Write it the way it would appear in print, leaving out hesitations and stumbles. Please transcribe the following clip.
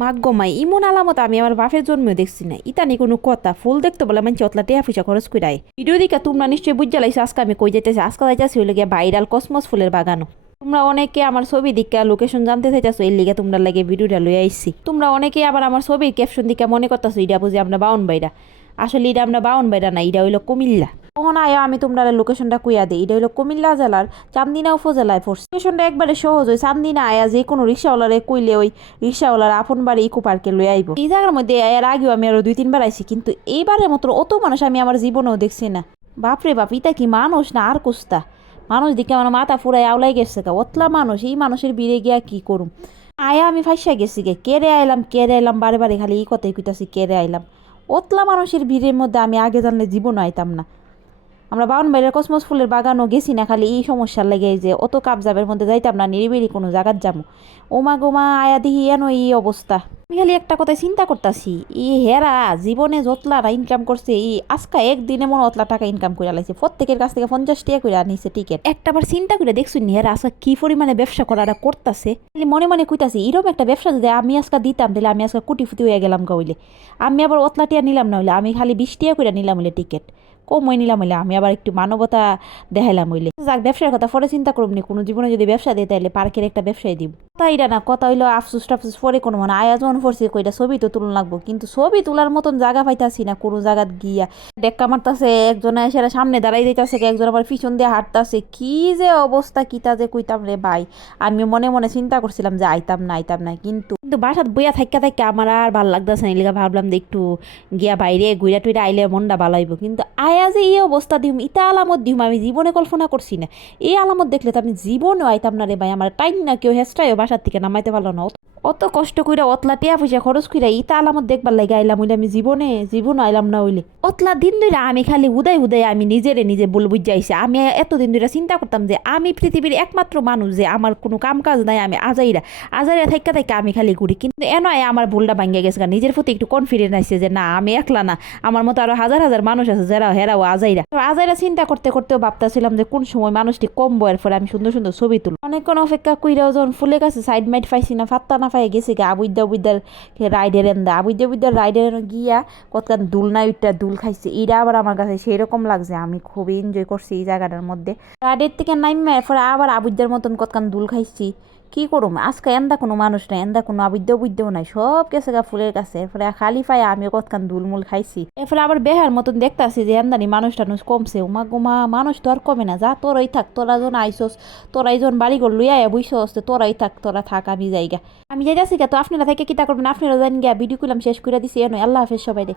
মাগ্য মাই ইমন আলামত আমি আমার বাপের জন্মেও দেখছি না। ইতানি কোনো কথা, ফুল দেখতে বলে মানছি অতলা টেয়া পয়সা খরচ কইরায়। ভিডিও দিকা তোমরা নিশ্চয়ই বুঝা লাইছো আজকে আমি কই যাইতেছি। আজকে যাইতেছি হইলে গিয়া ভাইরাল কসমস ফুলের বাগানো। তোমরা অনেকে আমার ছবি দিকা লোকেশন জানতে চাইতেছো, এর লিগে তোমরা লাগে ভিডিওটা লই আইছি। তোমরা অনেকে আবার আমার ছবির ক্যাপশন দিকা মনে করতেছো এটা বুঝি আমরা বাউন বাইরা। আসলে এটা আমরা বাউন বাইরা না, এটা হইলো কুমিল্লা। তখন আয়া আমি তোমরা লোকেশনটা কইয়া দিই, এটা হইলো কুমিল্লা জেলার চান্দিনা উপজেলায় পড়ছে। লোকেশনটা একবারে সহজ, ওই চান্দিনা আয়া যে কোনো রিক্সাওয়ালারে কইলে ওই রিক্সাওয়ালার আপন বাড়ি ইকো পার্কে লই আইব। এই জায়গার মধ্যে এর আগেও আমি আরো 2-3 বার আইছি, কিন্তু এইবারের মতো অত মানুষ আমি আমার জীবনেও দেখছি না। বাপরে বাপ, ইটা কি মানুষ না আর কুস্তা। মানুষ দেখে আমার মাথা ফুরাই আওলাই গেছে গা। অতলা মানুষ, এই মানুষের ভিড়ে গিয়া কি করুম। আয়া আমি ফাইসা গেছি গে, কেড়ে আইলাম বারে বারে খালি এই কথাই কইতাছি কেড়ে আইলাম। অতলা মানুষের ভিড়ের মধ্যে আমি আগে জানলে জীবন আইতাম না। আমরা বাউনবাড়ির কসমস ফুলের বাগানও গেছি না, খালি এই সমস্যার লেগে যে অত কাবজাবের মধ্যে যাইতাম না, নিরিবিলি কোনো জায়গার যাবো। ওমা গোমা আয়া দিহি এনো এই অবস্থা। আমি খালি একটা কথাই চিন্তা করতেছি, হেরা জীবনে যতলারা ইনকাম করছে, আজকা একদিনে মনে অতলা টাকা ইনকাম করে লাইছে। প্রত্যেকের কাছ থেকে 50 টাকা করে আনিছে টিকিট। একটাবার চিন্তা করে দেখছুন হেরা আজকে কি পরিমাণে ব্যবসা করাটা করতেছে। মনে মনে কইতাছি এরকম একটা ব্যবসা যদি আমি আজকে দিতাম তাহলে আমি আজকে কোটিপতি হয়ে গেলাম হইলে। আমি আবার অতলা টিয়া নিলাম না হইলে, আমি খালি 20 টাকা করে নিলাম হইলে টিকিট। কমই নিলাম হইলে, আমি আবার একটু মানবতা দেখাইলাম হইলে। যাক, ব্যবসার কথা পরে চিন্তা করুম নি, কোনো জীবনে যদি ব্যবসা দিই তাহলে পার্কের একটা ব্যবসায় দিব। কথা এটা না, কথা হইলো আফসুস টাফসুস পরে কোনো মানে আয়োজন করছি কইটা ছবি তো তুলন লাগবো, কিন্তু ছবি তোলার মতন জায়গা পাইতাছি না কোনো জায়গাত গিয়া। ডেক্কা মারতাছে একজনে, সেটা সামনে দাঁড়াই দিতেছে, একজন আবার পিছন দিয়ে হাঁটতাছে। কি যে অবস্থা, কিতা যে কইতাম রে ভাই। আমি মনে মনে চিন্তা করছিলাম যে আইতাম না, কিন্তু কিন্তু বাসাত বইয়া থাইকা থাইকা আমার আর ভাল লাগতেছে না। এলিগা ভাবলাম যে একটু গিয়া বাইরে ঘুরা টুইরা আইলে মনটা ভালো হইব, কিন্তু আয়া যে এই অবস্থা দিম, ইটা আলামত দিম আমি জীবনে কল্পনা করছি না। এই আলামত দেখলে তো আমি জীবনেও আইতাম না রে ভাই। আমার টাইম না কেউ হেস্টাইও বাসার থেকে নামাইতে পারলো না। অত কষ্ট কইরা অতলা টিয়া পয়সা খরচ কইরা ইতা আলামত দেখবার লাগে আইলাম হইলে আমি জীবন আইলাম না হইলে। অতলা দিন ধরে আমি খালি হুদাই আমি নিজে বল বুঝাইছি। আমি এতদিন ধরে চিন্তা করতাম যে আমি পৃথিবীর একমাত্র মানুষ যে আমার কোনো কাম কাজ নাই, আমি আজাইরা থাইকা থাইকা আমি খালি ঘুরি। কিন্তু এনয় আমার ভুলটা ভাঙ্গা গেছে, নিজের প্রতি একটু কনফিডেন্স আসছে যে না, আমি একলা না, আমার মতো আরো হাজার হাজার মানুষ আছে যারা হেরাও আজাইরা। তো আজাইরা চিন্তা করতে করতেও ভাবতেছিলাম যে কোন সময় মানুষটি কম বয়ের পরে আমি সুন্দর সুন্দর ছবি তুলব। অনেকক্ষণ অপেক্ষা কইরাও যখন ফুলের কাছে সাইড মাইড পাইছি না, ফাত্তা না পাই গেছি গা আবুদ্দার রাইডের গিয়া কতক্ষণ দুল না উইটা দুল খাইছে। এটা আবার আমার কাছে সেই রকম লাগছে, আমি খুবই এনজয় করছি এই জায়গাটার মধ্যে। রাইডের থেকে নাইমা এরপরে আবার আবুদ্দার মতন কতক্ষণ দুল খাইছি। কি করুম, আজকে এন্দা কোনো মানুষ নাই, এন্দা কোনো বুদ্ধও নাই, সব গেছে গা ফুলের কাছে। এরপরে খালি পায়ে আমি কতক্ষণ দুলমুল খাইছি। এরপরে আবার বেহার মতন দেখতাছি যে এন্দানি মানুষ টানুষ কমছে। উমা গুমা, মানুষ তো আর কমে না। যা তোরাই থাক, তোরা যখন আইসস, তোরাই যখন বাড়িঘর লইয়া বুঝছস, তোরাই থাক, তোরা থাক, আমি যাইগা। আমি যাইতাছি গা। তো আপনারা থেকে কিতা করবেন, আপনারা জান গিয়া। ভিডিও করলাম, শেষ করে দিছি। আল্লাহ হাফেজ সবাই রে।